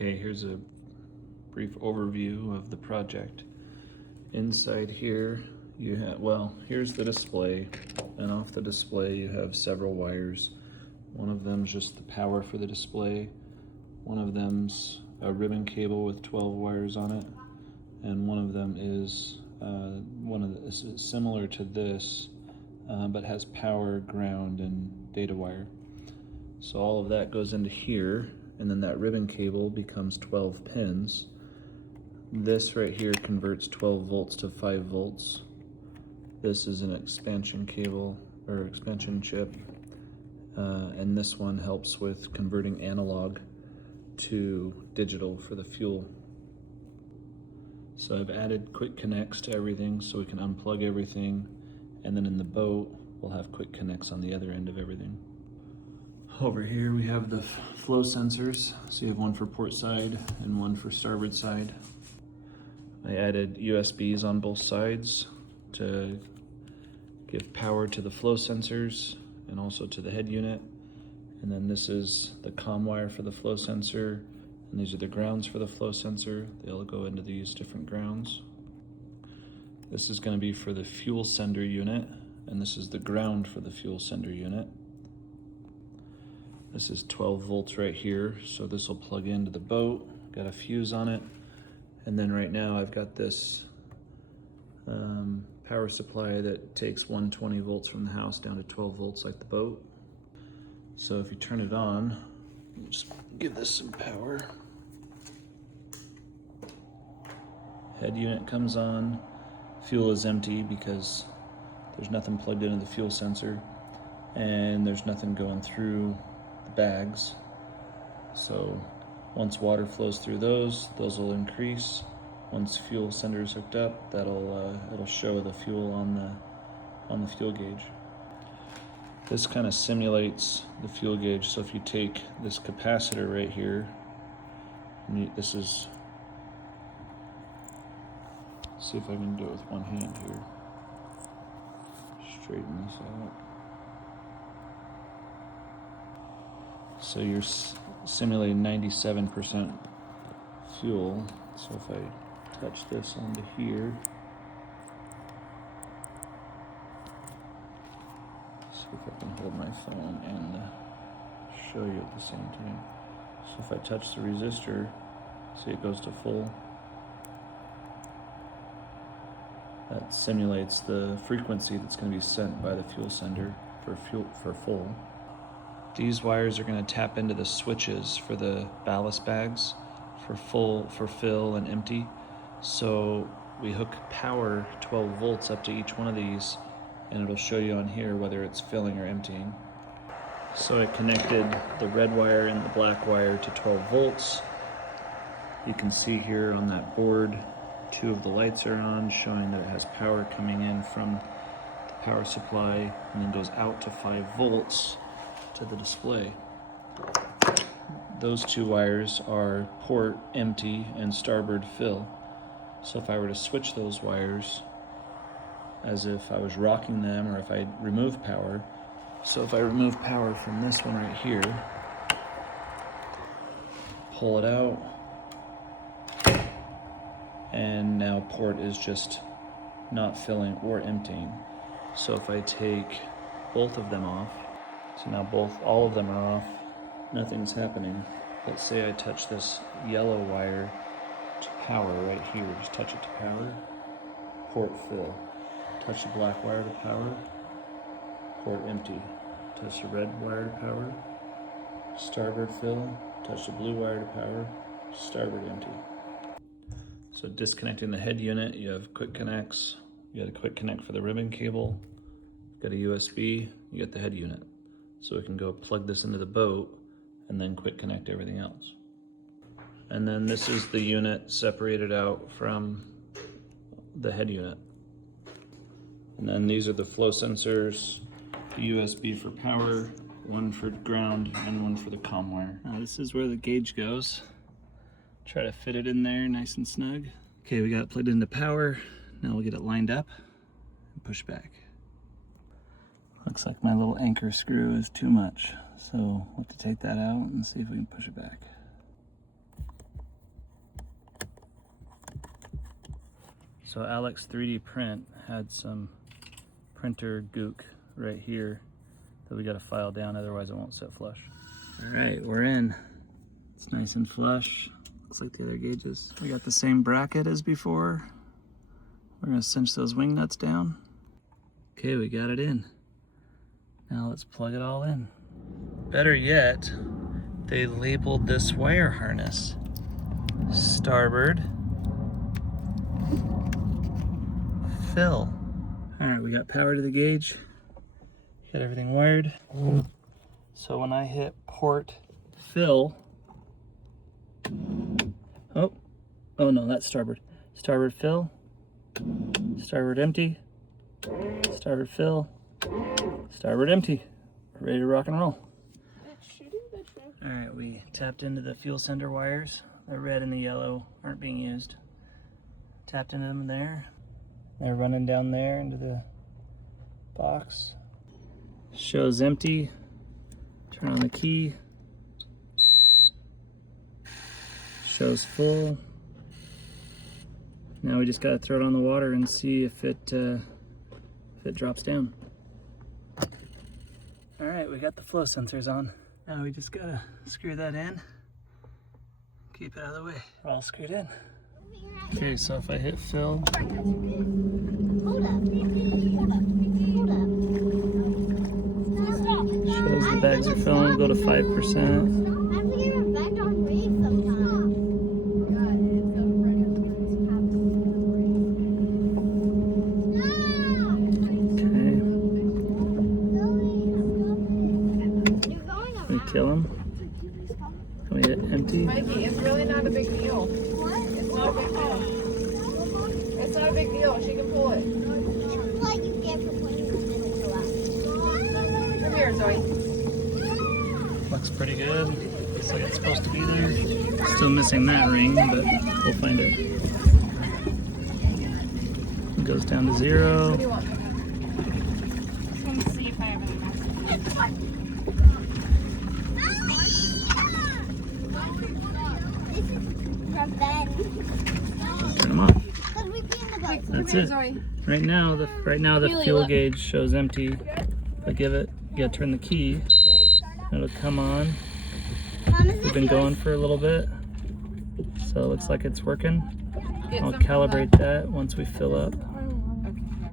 Okay, here's a brief overview of the project. Inside here you have, well, here's the display, and off the display you have several wires. One of them's just the power for the display, one of them's a ribbon cable with 12 wires on it, and one of them is similar to this, but has power, ground, and data wire. So all of that goes into here, and then that ribbon cable becomes 12 pins. This right here converts 12 volts to 5 volts. This is an expansion cable or expansion chip, and this one helps with converting analog to digital for the fuel. So I've added quick connects to everything so we can unplug everything, and then in the boat we'll have quick connects on the other end of everything. Over here we have the flow sensors. So you have one for port side and one for starboard side. I added USBs on both sides to give power to the flow sensors and also to the head unit. And then this is the COM wire for the flow sensor, and these are the grounds for the flow sensor. They'll go into these different grounds. This is going to be for the fuel sender unit, and this is the ground for the fuel sender unit. This is 12 volts right here, so this will plug into the boat. Got a fuse on it, and then right now I've got this power supply that takes 120 volts from the house down to 12 volts like the boat. So if you turn it on, just give this some power. Head unit comes on. Fuel is empty because there's nothing plugged into the fuel sensor, and there's nothing going through the bags. So once water flows through those will increase. Once fuel sender is hooked up, it'll show the fuel on the fuel gauge. This kind of simulates the fuel gauge. So if you take this capacitor right here, this is, see if I can do it with one hand here. Straighten this out. So you're simulating 97% fuel. So if I touch this onto here, see if I can hold my phone and show you at the same time. So if I touch the resistor, see it goes to full. That simulates the frequency that's going to be sent by the fuel sender for full. These wires are going to tap into the switches for the ballast bags for full, for fill, and empty. So we hook power 12 volts up to each one of these, and it'll show you on here whether it's filling or emptying. So I connected the red wire and the black wire to 12 volts. You can see here on that board, 2 of the lights are on, showing that it has power coming in from the power supply and then goes out to 5 volts to the display. Those 2 wires are port empty and starboard fill. So if I were to switch those wires as if I was rocking them, or if I remove power, so if I remove power from this one right here, pull it out, and now port is just not filling or emptying. So if I take both of them off, so now all of them are off, nothing's happening. Let's say I touch this yellow wire to power right here, just touch it to power, port fill. Touch the black wire to power, port empty. Touch the red wire to power, starboard fill. Touch the blue wire to power, starboard empty. So disconnecting the head unit, you have quick connects. You got a quick connect for the ribbon cable, got a USB, you got the head unit. So we can go plug this into the boat and then quick connect everything else. And then this is the unit separated out from the head unit. And then these are the flow sensors, the USB for power, one for ground, and one for the COM wire. Now this is where the gauge goes. Try to fit it in there nice and snug. Okay, we got it plugged into power. Now we'll get it lined up and push back. Looks like my little anchor screw is too much, so we'll have to take that out and see if we can push it back. So Alex 3D Print had some printer gook right here that we got to file down, otherwise it won't sit flush. All right, we're in. It's nice and flush. Looks like the other gauges. We got the same bracket as before. We're gonna cinch those wing nuts down. Okay, we got it in. Now let's plug it all in. Better yet, they labeled this wire harness. Starboard fill. All right, we got power to the gauge. Got everything wired. So when I hit port fill, oh no, that's starboard. Starboard fill, starboard empty, starboard fill, starboard empty. We're ready to rock and roll. All right, we tapped into the fuel sender wires. The red and the yellow aren't being used. Tapped into them there. They're running down there into the box. Shows empty. Turn on the key. Shows full. Now we just gotta throw it on the water and see if it drops down. All right, we got the flow sensors on. Now we just gotta screw that in. Keep it out of the way. We're all screwed in. Okay, so if I hit fill. Hold up. Hold up. Shows the bags are filling, go to 5%. Kill him. Can we hit empty? Mikey, it's really not a big deal. What? It's not a big deal. It's not a big deal. She can pull it. It's like you get for putting it in the Come here, Zoe. Looks pretty good. Looks like it's supposed to be there. Still missing that ring, but we'll find it. It goes down to 0. What do you want? Just want to see if I have any more. Turn them off. That's it. Right now the fuel gauge shows empty. I give it, you gotta turn the key. It'll come on. We've been going for a little bit, so it looks like it's working. I'll calibrate that once we fill up.